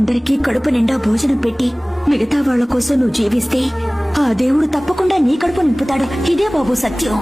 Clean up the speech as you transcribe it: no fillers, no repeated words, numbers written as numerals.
అందరికీ కడుపు నిండా భోజనం పెట్టి మిగతా వాళ్ల కోసం నువ్వు జీవిస్తే ఆ దేవుడు తప్పకుండా నీ కడుపు నింపుతాడు. ఇదే బాబు సత్యం.